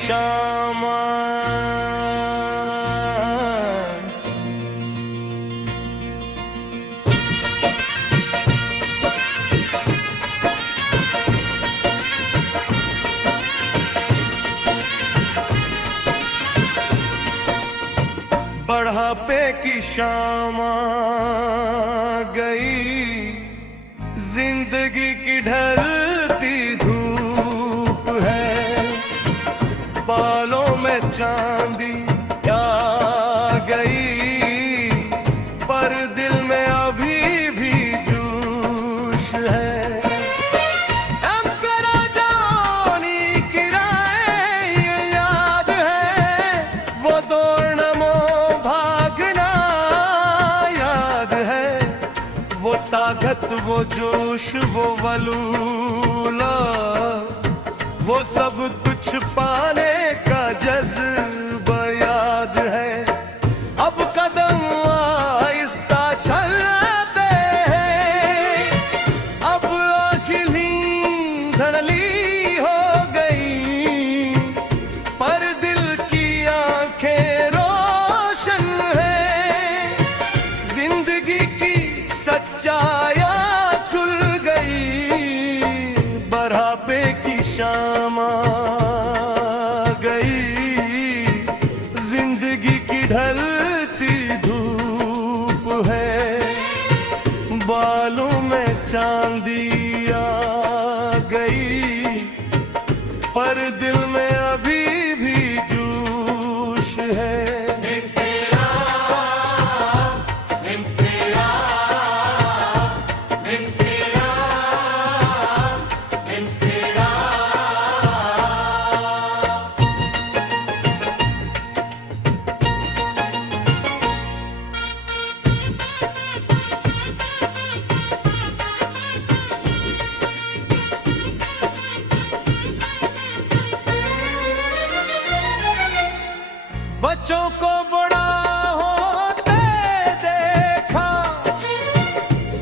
शाम बढ़ापे की शाम गई, जिंदगी की ढलती धूप है, बालों में चांदी आ गई, पर दिल में अभी भी जोश है। हम करा जानी की राहें ये याद है, वो दौड़ना भागना याद है, वो ताकत वो जोश वो वलूला, वो सब कुछ पाने का जज्बा याद है। अब कदम आहिस्ता चलते हैं, अब आँखें धड़ली हो गई, पर दिल की आँखें रोशन है, जिंदगी की सच्चाइयाँ खुल गई, बढ़ापे की शाम गई, जिंदगी की ढलती धूप है, बालों में चांदी आ गई, पर दिल में अभी भी जोश है। बच्चों को बड़ा होते देखा,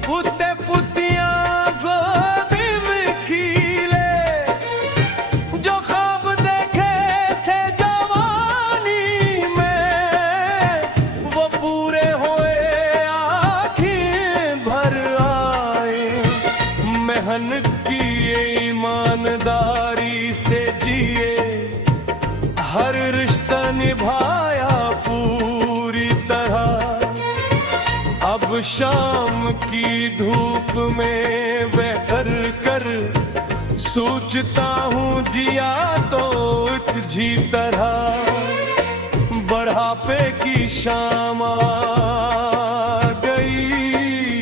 पुत्ते पुतियां गोदी में खिले, जो ख्वाब देखे थे जवानी में, वो पूरे हुए आँखें भर आए, मेहनत किए ईमानदारी से जिए, हर रिश्ता निभाया पूरी तरह, अब शाम की धूप में बहर कर सोचता हूँ जिया तो तुझी तरह, बढ़ापे की शाम गई,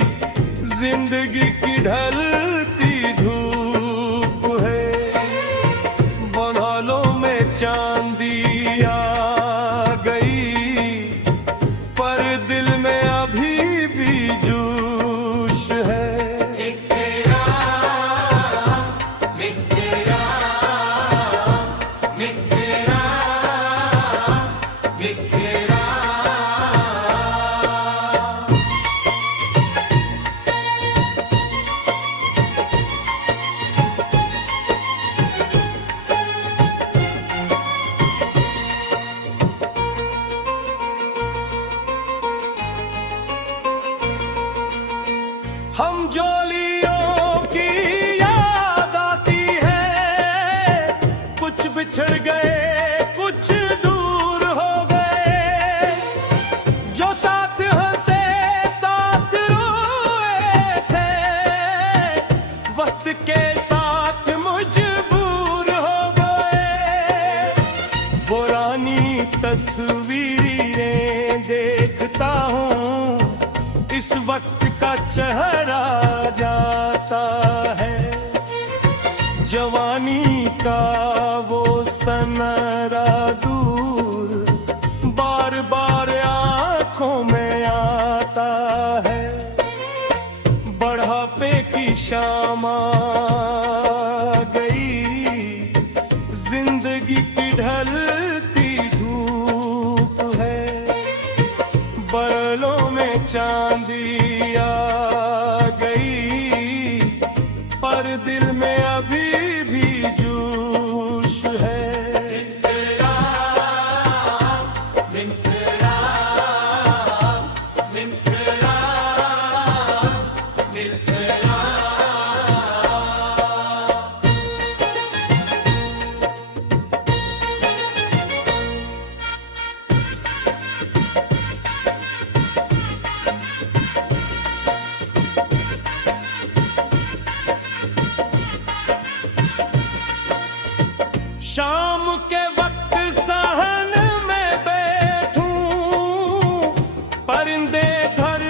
जिंदगी की ढलती धूप है, बालों में चांदी आ गई, पर दिल में अभी भी जोश है। हम जोलियों की याद आती है, कुछ बिछड़ गए कुछ दूर हो गए, जो साथ हंसे साथ रोए थे, वक्त के साथ मजबूर हो गए, पुरानी तस्वीरें देखता हूँ, इस वक्त का चेहरा जाता है, जवानी का वो सनरा दूर बार बार आंखों में आता है, बढ़ापे की शाम गई, जिंदगी की ढलती धूप है, बालों में चांदी आ गई, पर दिल में अभी भी जोश है। शाम के वक्त सहन में बैठूं, परिंदे घर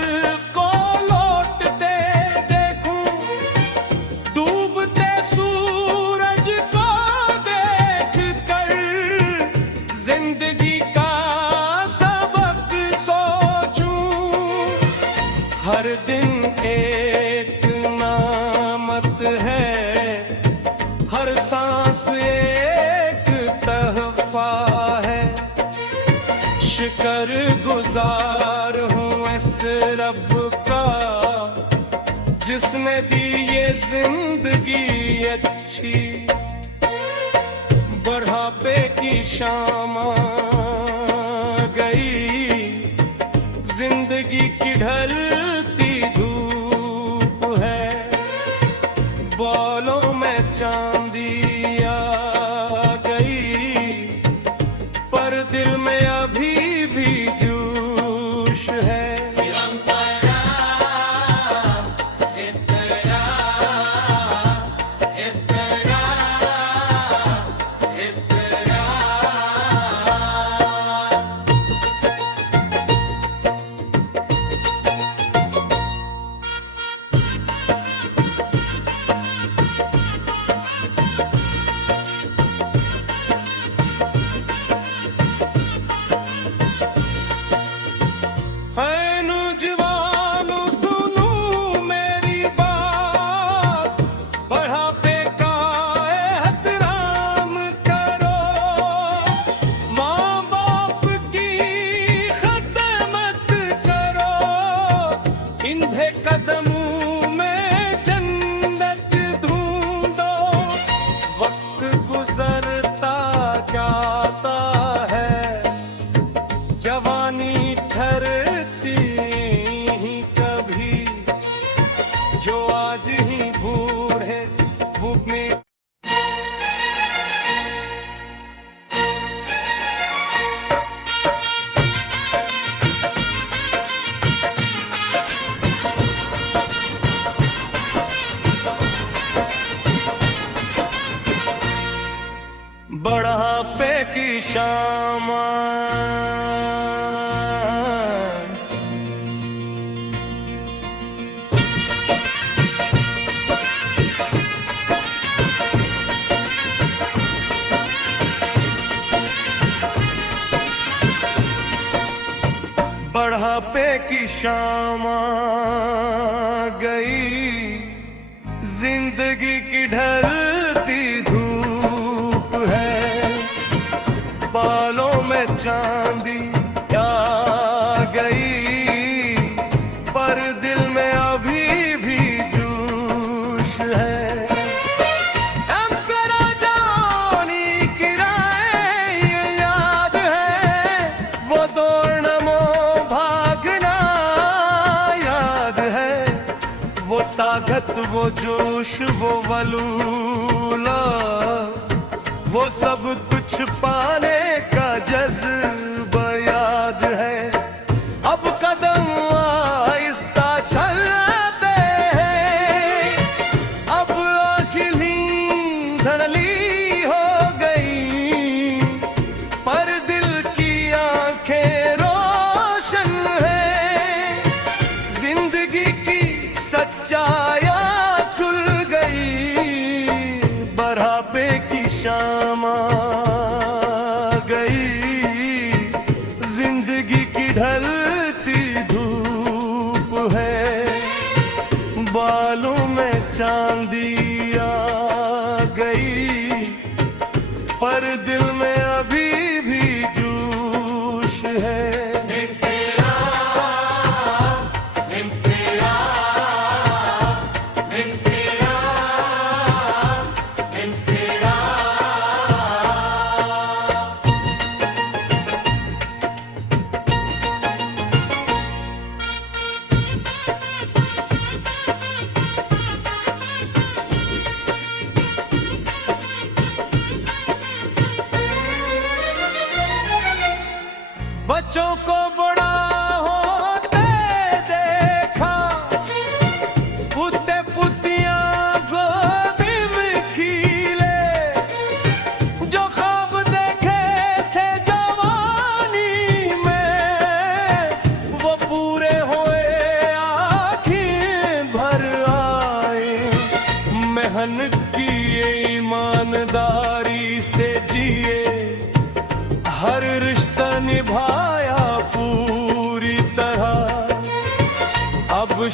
को लौटते देखूं, डूबते सूरज को देख कर जिंदगी का सबक सोचूं। हर दिन एक नामत है, हर सांस एक तहफा है। शुक्र गुजार हूँ इस रब का जिसने दी ये जिंदगी अच्छी। बुढ़ापे की शाम आ गई, जिंदगी की ढलती धूप है। बालों में चांदी आ गई, पर दिल में अभी भी जोश है। कदमों में जन्नत ढूंढो, वक्त गुजरता जाता है, जवानी ठहरती ही कभी, जो आज ही बूढ़े भूख में। बुढ़ापे की शाम बुढ़ापे की शाम गई, जिंदगी की ढलती धूप है। बालों में चांदी आ गई, पर दिल में अभी भी जोश है। हम करा जवानी की राहें ये याद है, वो दौड़ना भागना याद है, वो ताकत वो जोश वो वलूला, वो सब कुछ पाने का जज्बा याद है। अब कदम आहिस्ता चलते हैं, अब आँखें धड़ली हो गई, पर दिल की आंखें रोशन है। जिंदगी की सच्चाइयाँ खुल गई, बुढ़ापे की शाम आ गई, जिंदगी की ढलती धूप है। बालों में चांदी आ गई, पर दिल में अभी भी जोश है। बच्चों को बड़ा होते देखा, पुते पुतियां गोदी में खिले, जो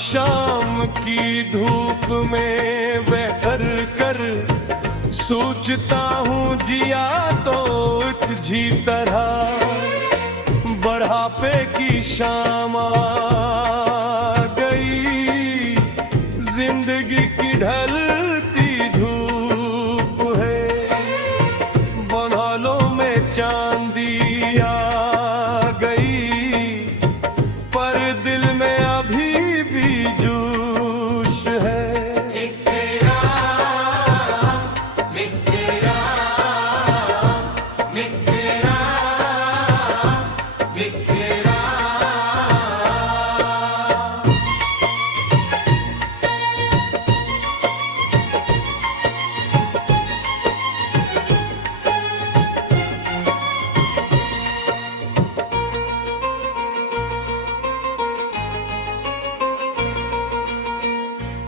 शाम की धूप में बहर कर सोचता हूँ जिया तो तुझी तरह। बढ़ापे की शाम आ गई, जिंदगी की ढलती धूप है। बनहालों में चांदी आ गई, पर दिल में अभी भी जोश है।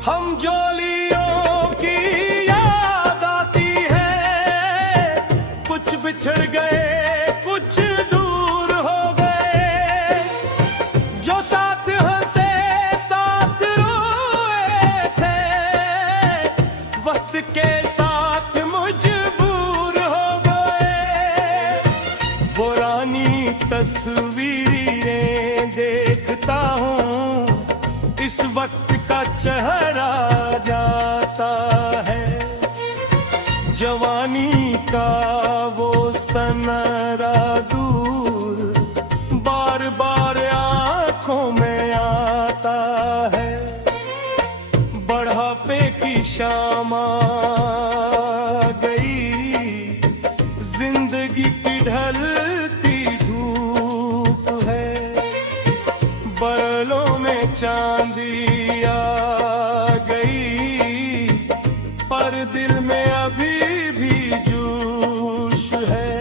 हम जोलियों की याद आती है, कुछ बिछड़ गए कुछ दूर हो गए। जो साथ हंसे साथ रोए थे, वक्त के साथ मजबूर हो गए। पुरानी तस्वीरें देखता हूँ, इस वक्त का चेहरा जाता है। जवानी का वो सनरा दूर बार बार आंखों में आता है। बढ़ापे की शाम आ गई, जिंदगी की ढलती धूप है। बरलों में चांदी आ गई, पर दिल में अभी भी जोश है।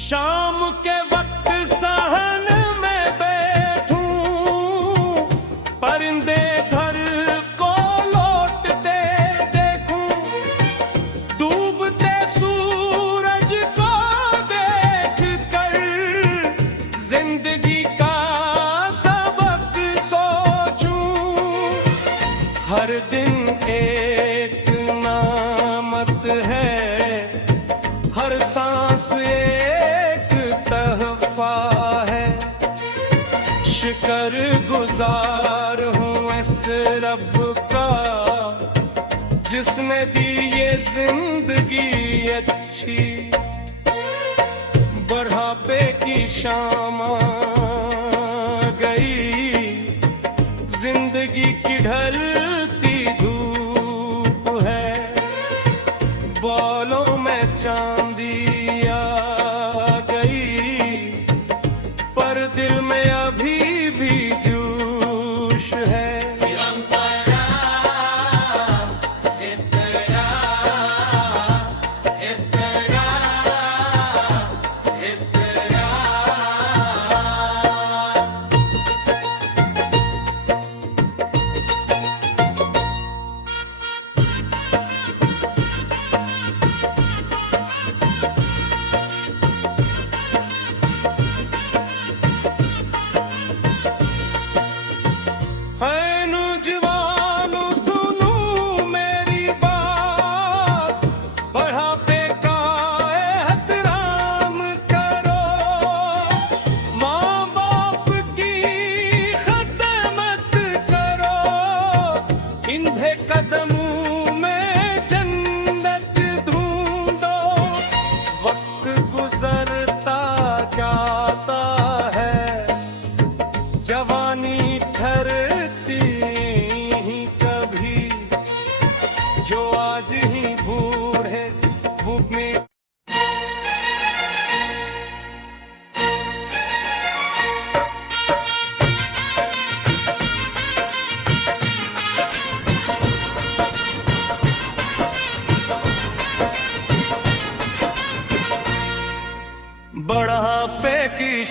शाम के वक्त सहन में बैठूं, परिंदे घर को लौटते देखूं। डूबते सूरज को देख कर जिंदगी का सबक सोचूं। हर दिन एक नामत है, हर सांस एक तहफा है। शुक्र गुजार हूँ इस रब का, जिसने दी ये जिंदगी अच्छी। बढ़ापे की शाम आ गई, जिंदगी की ढलती धूप है। बालों में चांदी आ गई, पर दिल में अभी भी जोश है।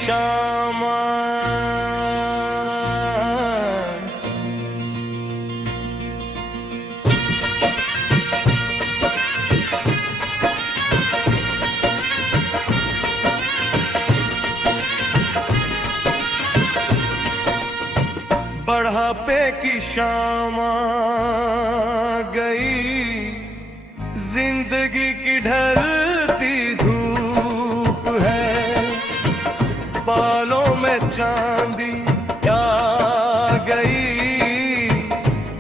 शाम बढ़ापे की शाम गई, जिंदगी की ढलती धूप है, बालों में चांदी आ गई,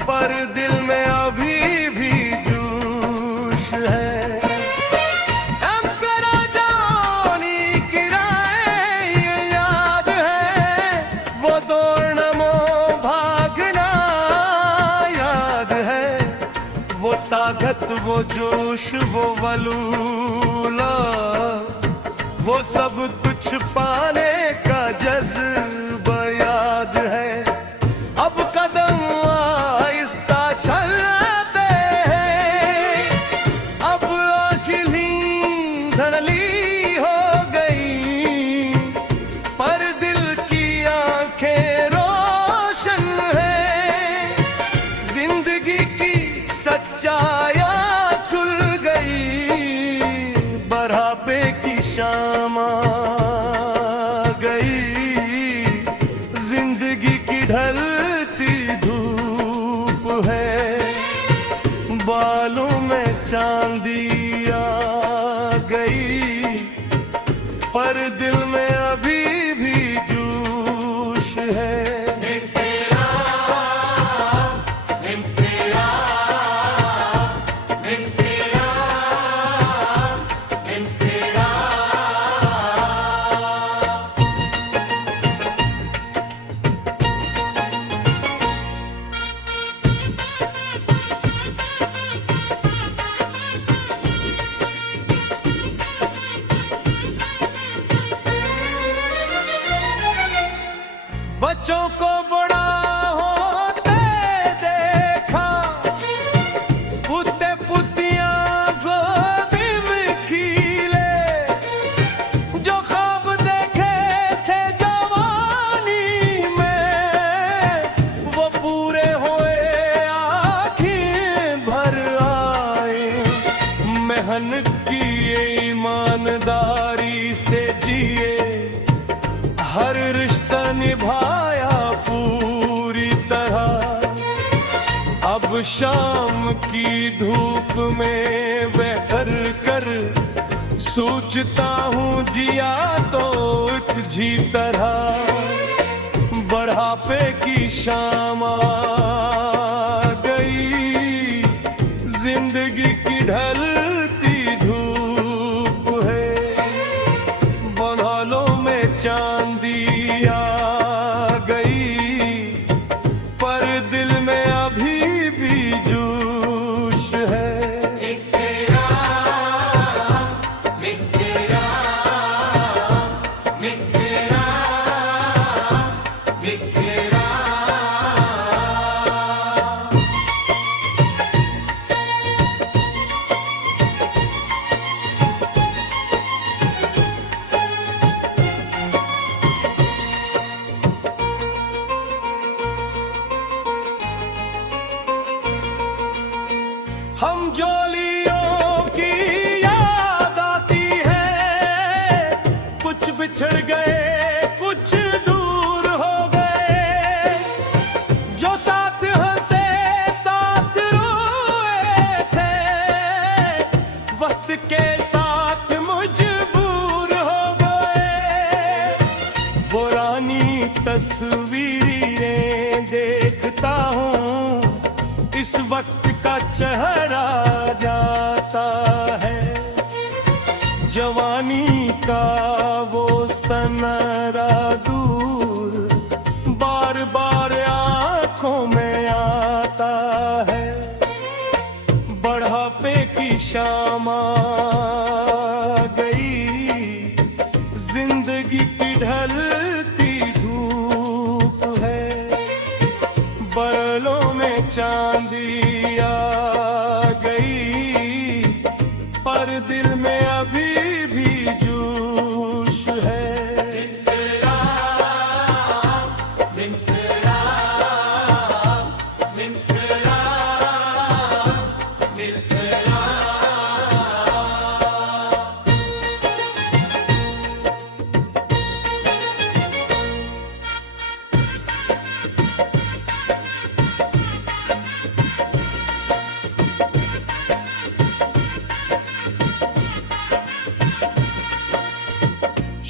पर दिल में अभी भी जोश है। हमको राजानी की राहें ये याद है, वो दौड़ना भागना याद है, वो ताकत वो जोश वो वलूला, वो सब कुछ पाने का जज्बा याद है। अब कदम आहिस्ता चलते हैं, अब आँखें धड़ली हो गई, पर दिल की आँखें रोशन है, जिंदगी की सच्चाइयाँ खुल गई, बढ़ापे की शाम गई, जिंदगी की ढलती धूप है, बालों में चांदी आ गई, पर दिल में अभी भी जोश है। बच्चों को बड़ा होते देखा, पुत्ते पुतियां गोदी में खिले, जो ख्वाब देखे थे जवानी में, वो पूरे हुए आँखें भर आए, मेहनत किए ईमानदारी से जिए, हर रिश्ता निभाया पूरी तरह, अब शाम की धूप में बहर कर सोचता हूँ जिया तो तुझी तरह, बढ़ापे की शाम गई, जिंदगी की ढलती धूप है, बालों में चांदी आ गई, पर दिल में अभी भी जोश है। हम जोलियों की याद आती है, कुछ बिछड़ गए कुछ दूर हो गए, जो साथ हंसे साथ रोए थे, वक्त के साथ मजबूर हो गए, पुरानी तस्वीरें देखता हूँ, इस वक्त का चेहरा जाता है, जवानी का वो सनरा दूर बार बार आंखों में आता है, बढ़ापे की शाम गई, जिंदगी की ढलती धूप है, बालों में चांदी आ गई, पर दिल में अभी भी जोश है।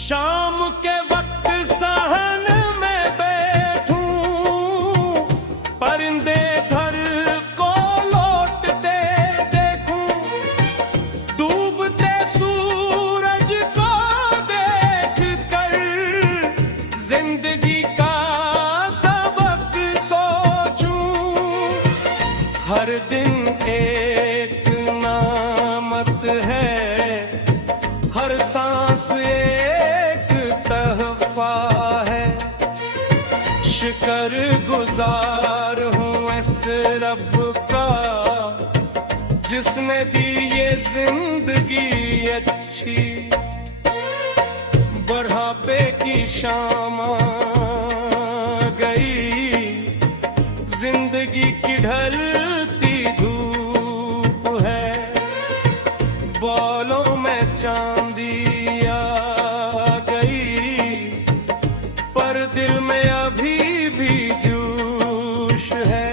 शाम के वक्त सहन में बैठूं, परिंदे घर को लौटते देखूं, डूबते सूरज को देख कर जिंदगी का सबक सोचूं। हर दिन एक नामत है, हर सांस एक तहफा है। शुक्र गुजार हूँ इस रब का जिसने दी ये जिंदगी अच्छी। बुढ़ापे की शाम आ गई, जिंदगी की ढलती धूप है। बालों में चांदी आ गई, पर दिल में अभी भी जोश है।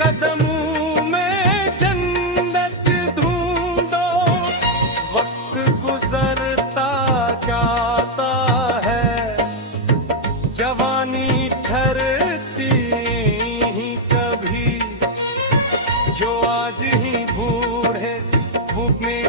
कदमों में जन्नत ढूंढो, वक्त गुजरता जाता है, जवानी ठहरती ही कभी, जो आज ही बूढ़े भूख में।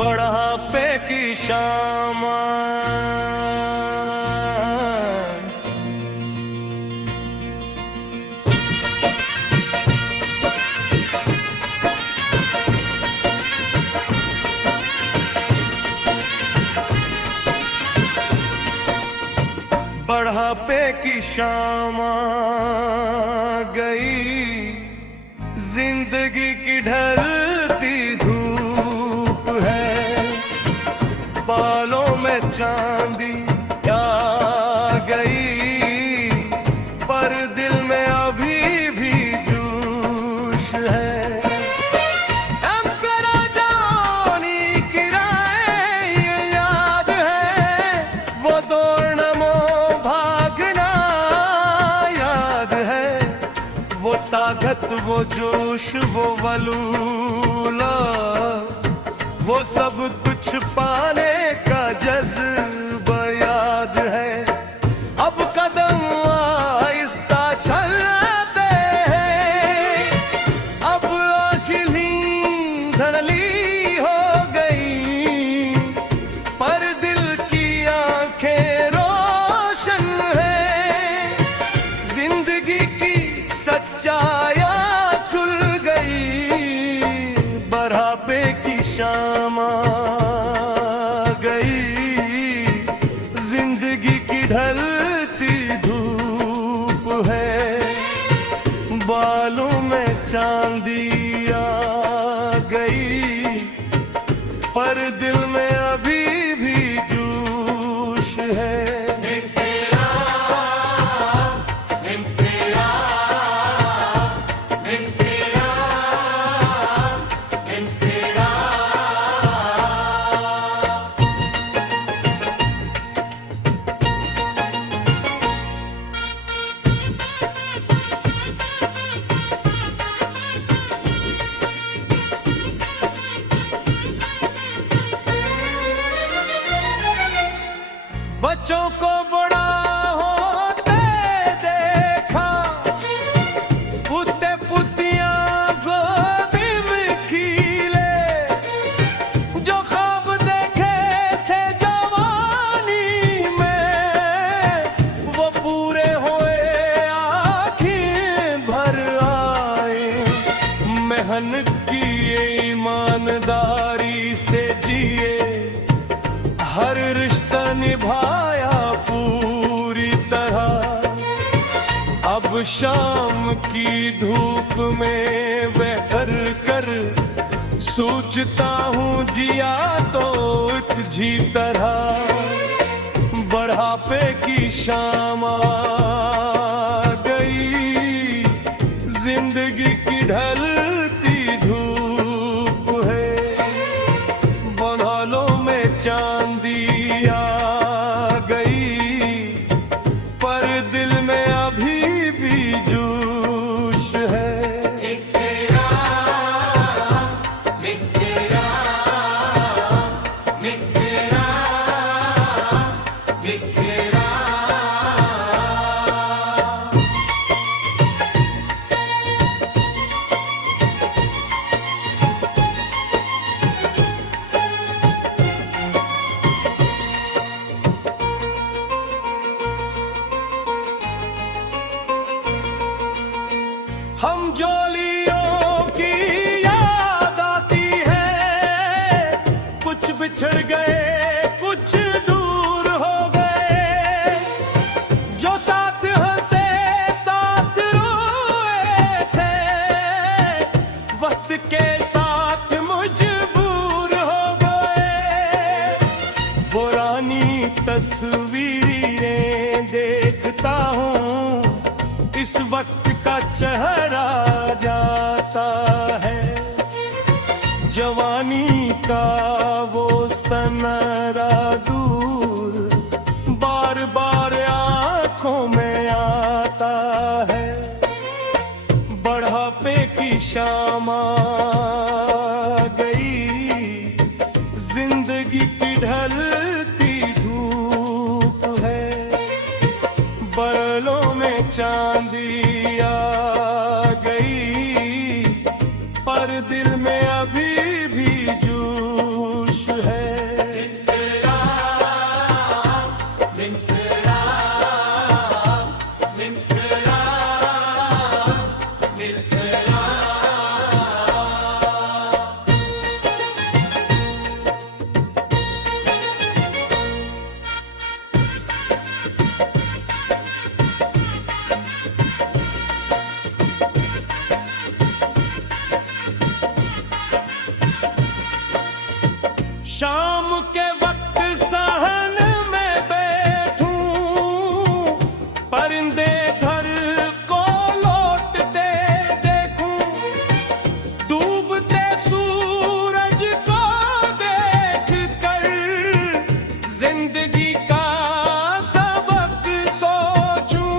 बुढ़ापे की शाम बुढ़ापे की शाम गई, जिंदगी की ढलती धूप है। बालों में चांदी आ गई, पर दिल में अभी भी जोश है। हम करा जानी की राहें ये याद है, वो दौड़ना भागना याद है, वो ताकत वो जोश वो वलूला, वो सब कुछ पाने का जज्बा याद है। अब कदम आहिस्ता चलते हैं, अब आँखें धड़ली हो गई, पर दिल की आंखें रोशन है। जिंदगी की सच्चाइयाँ खुल गई, बुढ़ापे की शाम आ गई, जिंदगी की ढलती धूप है। बालों में चांदी आ गई, पर दिल में अभी भी जोश है। बच्चों को बड़ा होते देखा, पुते पुतियां गोदी में खिले, जो ईमानदारी से जिए, हर रिश्ता निभाया पूरी तरह। अब शाम की धूप में बहर कर सोचता हूँ जिया तो तुझी तरह। बढ़ापे की शाम आ गई, जिंदगी की ढलती धूप है। बादलों में चांदी आ गई, पर दिल में अभी भी जोश है। हम जोलियों की याद आती है, कुछ बिछड़ गए कुछ दूर हो गए। जो साथ हंसे साथ रोए थे, वक्त के साथ मजबूर हो गए। पुरानी तस्वीरें देखता हूँ, इस वक्त का चेहरा जाता है। जवानी का वो सनरा दूर बार बार आंखों में आता है। बढ़ापे की शाम आ गई, जिंदगी की ढलती धूप है। बादलों में चांदी आ गई, पर दिल में अभी भी जोश है। शाम के वक्त सहन में बैठूं, परिंदे घर को लौटते देखूं। डूबते सूरज को देख कर जिंदगी का सबक सोचूं।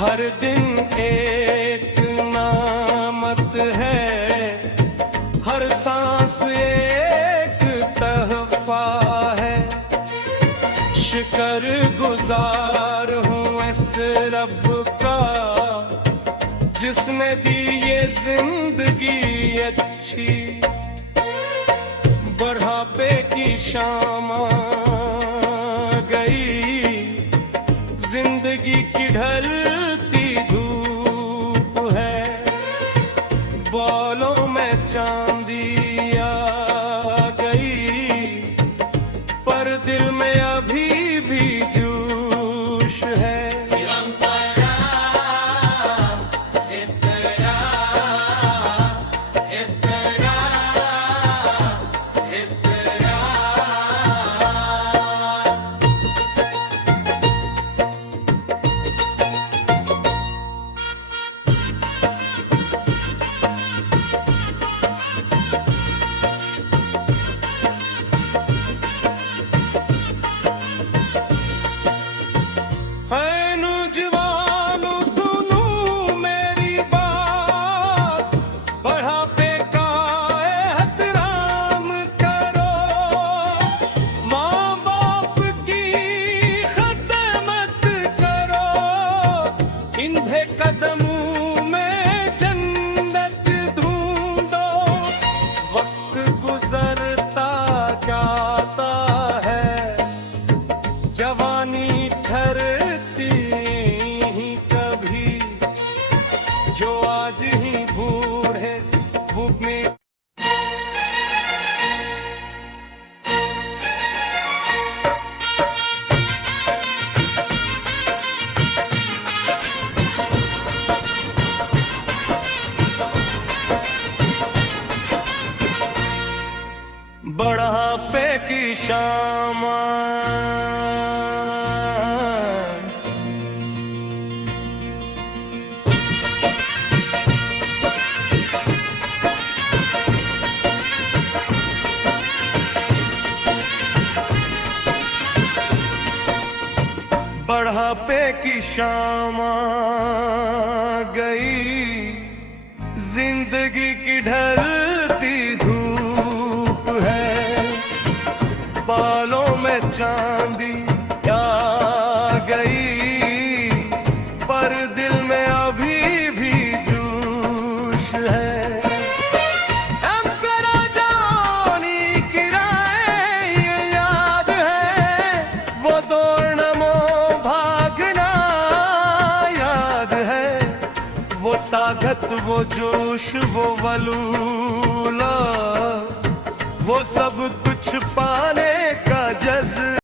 हर दिन एक नामत है, हर सांस एक तहफा है। शुक्र गुजार हूँ इस रब का, जिसने दी ये जिंदगी अच्छी। बढ़ापे की शाम आ गई, जिंदगी की ढलती धूप है। बालों में चांदी आ गई, पर दिल में अभी भी जोश है। शामा। बढ़ापे की शामा गई, जिंदगी की ढलती धूप है। बालों में चांदी आ गई, पर दिल में अभी भी जोश है। हमको राजानी की राहें ये याद है, वो दौड़ना भागना याद है। वो ताकत, वो जोश, वो वलूला, वो सब कुछ पाने का जज्बा।